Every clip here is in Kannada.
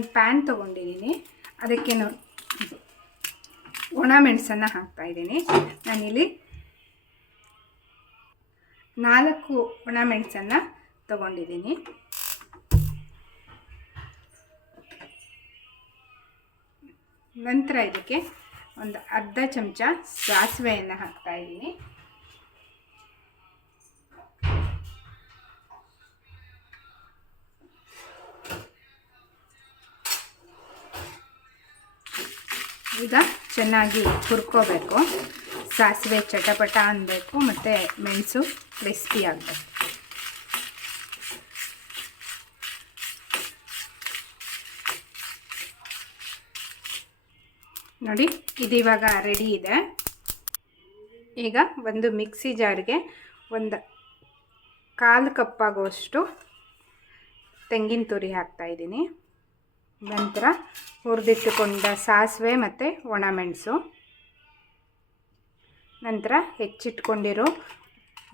ಒಂದು ಪ್ಯಾನ್ ತೊಗೊಂಡಿದ್ದೀನಿ. ಅದಕ್ಕೆ ಒಣ ಮೆಣಸನ್ನು ಹಾಕ್ತಾಯಿದ್ದೀನಿ ನಾನಿಲ್ಲಿ ನಾಲ್ಕು ಒಣ ಮೆಣಸನ್ನು ತೊಗೊಂಡಿದ್ದೀನಿ. ನಂತರ ಇದಕ್ಕೆ ಒಂದು ಅರ್ಧ ಚಮಚ ಸಾಸಿವೆಯನ್ನು ಹಾಕ್ತಾ ಈಗ ಚೆನ್ನಾಗಿ ಹುರ್ಕೋಬೇಕು. ಸಾಸಿವೆ ಚಟಪಟ ಅನ್ನಬೇಕು ಮತ್ತು ಮೆಣಸು ಕ್ರಿಸ್ಪಿ ಆಗಬೇಕು. ನೋಡಿ, ಇದು ಇವಾಗ ರೆಡಿ ಇದೆ. ಈಗ ಒಂದು ಮಿಕ್ಸಿ ಜಾರ್ಗೆ ಒಂದು ಕಾಲು ಕಪ್ಪಾಗುವಷ್ಟು ತೆಂಗಿನ ತುರಿ ಹಾಕ್ತಾಯಿದ್ದೀನಿ ನಂತರ ಹುರಿದಿಟ್ಟುಕೊಂಡ ಸಾಸಿವೆ ಮತ್ತು ಒಣಮೆಣಸು ನಂತರ ಹೆಚ್ಚಿಟ್ಕೊಂಡಿರೋ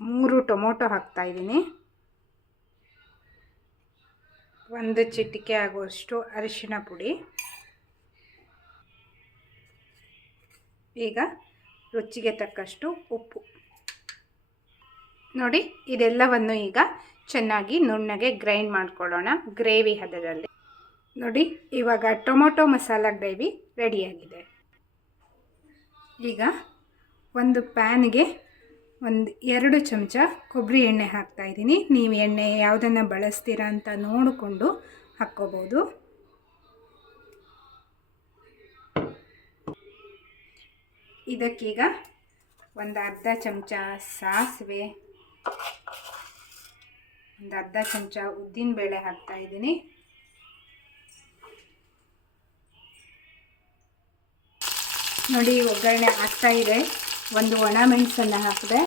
ಮೂರು ಟೊಮೊಟೊ ಹಾಕ್ತಾಯಿದ್ದೀನಿ ಒಂದು ಚಿಟಿಕೆ ಆಗುವಷ್ಟು ಅರಿಶಿನ ಪುಡಿ. ಈಗ ರುಚಿಗೆ ತಕ್ಕಷ್ಟು ಉಪ್ಪು. ನೋಡಿ, ಇದೆಲ್ಲವನ್ನು ಈಗ ಚೆನ್ನಾಗಿ ನುಣ್ಣಗೆ ಗ್ರೈಂಡ್ ಮಾಡ್ಕೊಳ್ಳೋಣ ಗ್ರೇವಿ ಹದದಲ್ಲಿ. ನೋಡಿ, ಇವಾಗ ಟೊಮೊಟೊ ಮಸಾಲ ಗ್ರೇವಿ ರೆಡಿಯಾಗಿದೆ. ಈಗ ಒಂದು ಪ್ಯಾನ್ಗೆ ಒಂದು ಎರಡು ಚಮಚ ಕೊಬ್ಬರಿ ಎಣ್ಣೆ ಹಾಕ್ತಾಯಿದ್ದೀನಿ ನೀವು ಎಣ್ಣೆ ಯಾವುದನ್ನು ಬಳಸ್ತೀರಾ ಅಂತ ನೋಡಿಕೊಂಡು ಹಾಕ್ಕೋಬೋದು. ಇದಕ್ಕೀಗ ಒಂದು ಅರ್ಧ ಚಮಚ ಸಾಸಿವೆ, ಒಂದು ಅರ್ಧ ಚಮಚ ಉದ್ದಿನಬೇಳೆ ಹಾಕ್ತಾಯಿದ್ದೀನಿ ನೋಡಿ, ಒಗ್ಗರಣೆ ಆಗ್ತಾ ಇದೆ. ಒಂದು ಒಣ ಮೆಣಸನ್ನು ಹಾಕಿದೆ.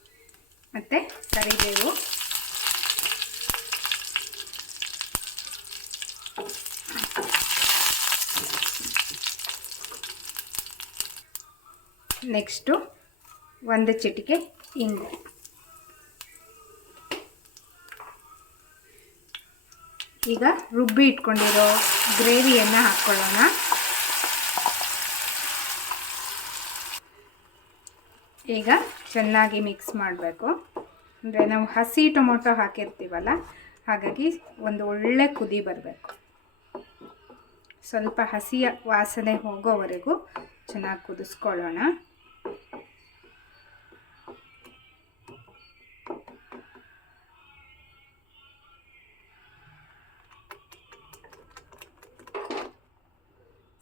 ಮತ್ತು ಕರಿಬೇವು. ನೆಕ್ಸ್ಟು ಒಂದು ಚಿಟಿಕೆ ಇಂಗು. ಈಗ ರುಬ್ಬಿ ಇಟ್ಕೊಂಡಿರೋ ಗ್ರೇವಿಯನ್ನು ಹಾಕ್ಕೊಳ್ಳೋಣ. ಈಗ ಚೆನ್ನಾಗಿ ಮಿಕ್ಸ್ ಮಾಡಬೇಕು. ಅಂದರೆ ನಾವು ಹಸಿ ಟೊಮೊಟೊ ಹಾಕಿರ್ತೀವಲ್ಲ, ಹಾಗಾಗಿ ಒಂದು ಒಳ್ಳೆ ಕುದಿ ಬರಬೇಕು. ಸ್ವಲ್ಪ ಹಸಿಯ ವಾಸನೆ ಹೋಗೋವರೆಗೂ ಚೆನ್ನಾಗಿ ಕುದಿಸ್ಕೊಳ್ಳೋಣ.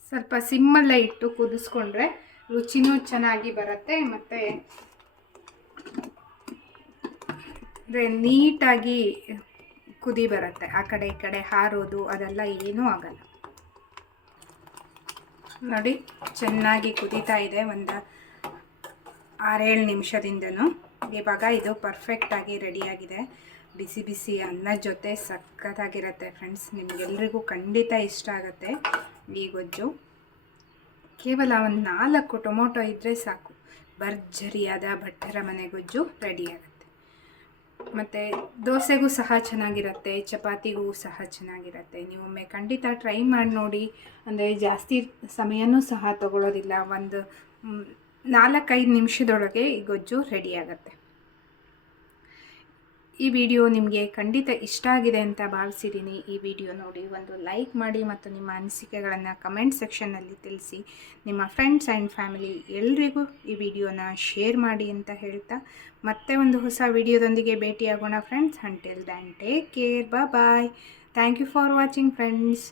ಸ್ವಲ್ಪ ಸಿಮ್ಮಲ್ಲೇ ಇಟ್ಟು ಕುದಿಸ್ಕೊಂಡ್ರೆ ರುಚಿನೂ ಚೆನ್ನಾಗಿ ಬರುತ್ತೆ, ಮತ್ತು ಅಂದರೆ ನೀಟಾಗಿ ಕುದಿ ಬರುತ್ತೆ. ಆ ಕಡೆ ಈ ಕಡೆ ಹಾರೋದು, ಅದೆಲ್ಲ ಏನೂ ಆಗಲ್ಲ. ನೋಡಿ, ಚೆನ್ನಾಗಿ ಕುದೀತಾ ಇದೆ ಒಂದು ಆರೇಳು ನಿಮಿಷದಿಂದನೂ. ಇವಾಗ ಇದು ಪರ್ಫೆಕ್ಟಾಗಿ ರೆಡಿಯಾಗಿದೆ ಬಿಸಿ ಬಿಸಿ ಅನ್ನ ಜೊತೆ ಸಖತ್ತಾಗಿರುತ್ತೆ. ಫ್ರೆಂಡ್ಸ್ ನಿಮಗೆಲ್ರಿಗೂ ಖಂಡಿತ ಇಷ್ಟ ಆಗುತ್ತೆ. ಈ ಗೊಜ್ಜು. ಕೇವಲ ಒಂದು ನಾಲ್ಕು ಟೊಮೊಟೊ ಇದ್ದರೆ ಸಾಕು. ಭರ್ಜರಿಯಾದ ಭಟ್ಟರ ಮನೆ ಗೊಜ್ಜು ರೆಡಿಯಾಗುತ್ತೆ ಮತ್ತು ದೋಸೆಗೂ ಸಹ ಚೆನ್ನಾಗಿರುತ್ತೆ, ಚಪಾತಿಗೂ ಸಹ ಚೆನ್ನಾಗಿರುತ್ತೆ. ನೀವೊಮ್ಮೆ ಖಂಡಿತ ಟ್ರೈ ಮಾಡಿ ನೋಡಿ. ಅಂದರೆ ಜಾಸ್ತಿ ಸಮಯನೂ ಸಹ ತಗೊಳ್ಳೋದಿಲ್ಲ ಒಂದು ನಾಲ್ಕೈದು ನಿಮಿಷದೊಳಗೆ ಈ ಗೊಜ್ಜು ರೆಡಿಯಾಗತ್ತೆ ಈ ವಿಡಿಯೋ ನಿಮಗೆ ಖಂಡಿತ ಇಷ್ಟ ಆಗಿದೆ ಅಂತ ಭಾವಿಸಿದ್ದೀನಿ. ಈ ವಿಡಿಯೋ ನೋಡಿ ಒಂದು ಲೈಕ್ ಮಾಡಿ ಮತ್ತು ನಿಮ್ಮ ಅನಿಸಿಕೆಗಳನ್ನು ಕಮೆಂಟ್ ಸೆಕ್ಷನ್ನಲ್ಲಿ ತಿಳಿಸಿ. ನಿಮ್ಮ ಫ್ರೆಂಡ್ಸ್ ಆ್ಯಂಡ್ ಫ್ಯಾಮಿಲಿ ಎಲ್ರಿಗೂ ಈ ವಿಡಿಯೋನ ಶೇರ್ ಮಾಡಿ ಅಂತ ಹೇಳ್ತಾ ಮತ್ತೆ ಒಂದು ಹೊಸ ವಿಡಿಯೋದೊಂದಿಗೆ ಭೇಟಿಯಾಗೋಣ friends. Until then take care ಬಾ bye thank you for watching friends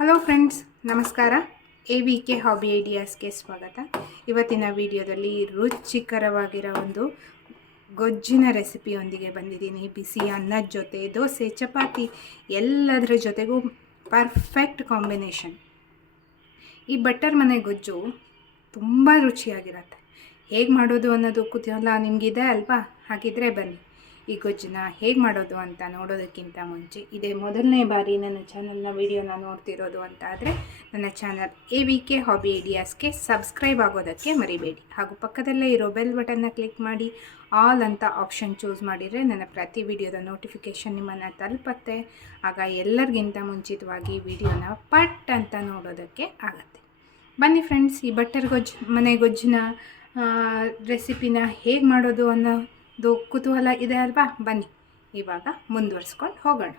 hello friends ನಮಸ್ಕಾರ. ಎ ವಿ ಕೆ ಹಾಬಿ ಐಡಿಯಾಸ್ಗೆ ಸ್ವಾಗತ. ಇವತ್ತಿನ ವಿಡಿಯೋದಲ್ಲಿ ರುಚಿಕರವಾಗಿರೋ ಒಂದು ಗೊಜ್ಜಿನ ರೆಸಿಪಿಯೊಂದಿಗೆ ಬಂದಿದ್ದೀನಿ. ಬಿಸಿ ಅನ್ನದ ಜೊತೆ, ದೋಸೆ, ಚಪಾತಿ, ಎಲ್ಲದರ ಜೊತೆಗೂ ಪರ್ಫೆಕ್ಟ್ ಕಾಂಬಿನೇಷನ್ ಈ ಬಟರ್ ಮನೆ ಗೊಜ್ಜು ತುಂಬ ರುಚಿಯಾಗಿರುತ್ತೆ. ಹೇಗೆ ಮಾಡೋದು ಅನ್ನೋದು ಕುತೂಹಲ ನಿಮಗಿದೆ ಅಲ್ವಾ? ಹಾಗಿದ್ರೆ ಬನ್ನಿ. ಈ ಗೊಜ್ಜನ್ನ ಹೇಗೆ ಮಾಡೋದು ಅಂತ ನೋಡೋದಕ್ಕಿಂತ ಮುಂಚೆ ಇದೇ ಮೊದಲನೇ ಬಾರಿ ನನ್ನ ಚಾನಲ್ನ ವೀಡಿಯೋನ ನೋಡ್ತಿರೋದು ಅಂತ ಆದರೆ ನನ್ನ channel A V K hobby ಐಡಿಯಾಸ್ಗೆ subscribe ಆಗೋದಕ್ಕೆ ಮರಿಬೇಡಿ. ಹಾಗೂ ಪಕ್ಕದಲ್ಲೇ ಇರೋ ಬೆಲ್ ಬಟನ್ನ ಕ್ಲಿಕ್ ಮಾಡಿ ಆಲ್ ಅಂತ ಆಪ್ಷನ್ ಚೂಸ್ ಮಾಡಿದರೆ ನನ್ನ ಪ್ರತಿ ವಿಡಿಯೋದ ನೋಟಿಫಿಕೇಷನ್ ನಿಮ್ಮನ್ನು ತಲುಪತ್ತೆ. ಆಗ ಎಲ್ಲರಿಗಿಂತ ಮುಂಚಿತವಾಗಿ ವಿಡಿಯೋನ ಪಟ್ ಅಂತ ನೋಡೋದಕ್ಕೆ ಆಗುತ್ತೆ. ಬನ್ನಿ ಫ್ರೆಂಡ್ಸ್ ಈ ಬಟರ್ ಗೊಜ್ಜು, ಮನೆ ಗೊಜ್ಜಿನ ರೆಸಿಪಿನ ಹೇಗೆ ಮಾಡೋದು ಅನ್ನೋದು ಕುತೂಹಲ ಇದೆ ಅಲ್ವಾ? ಬನ್ನಿ. ಇವಾಗ ಮುಂದುವರ್ಸ್ಕೊಂಡು ಹೋಗೋಣ.